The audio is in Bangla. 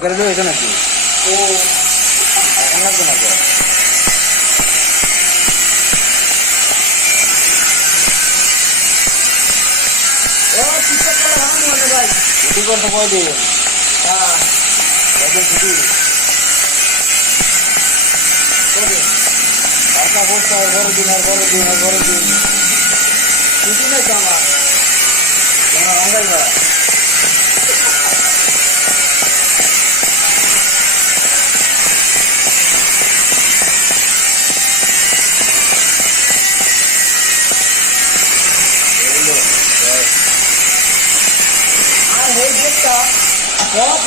সরকারি লোক এটা নাকি ও এখন লাগবে না তো ও টিকটক করে ভাঙবো না ভাই। ছুটি করতে কয়দিন হ্যাঁ কয়দিন ছুটি কবে টাকা পড়তে হয় বড় দিন আর বড় দিন আর বড় দিন ছুটি নাই তো আমার। তোমার অঙ্গাই বা আর এই ডেটটা সব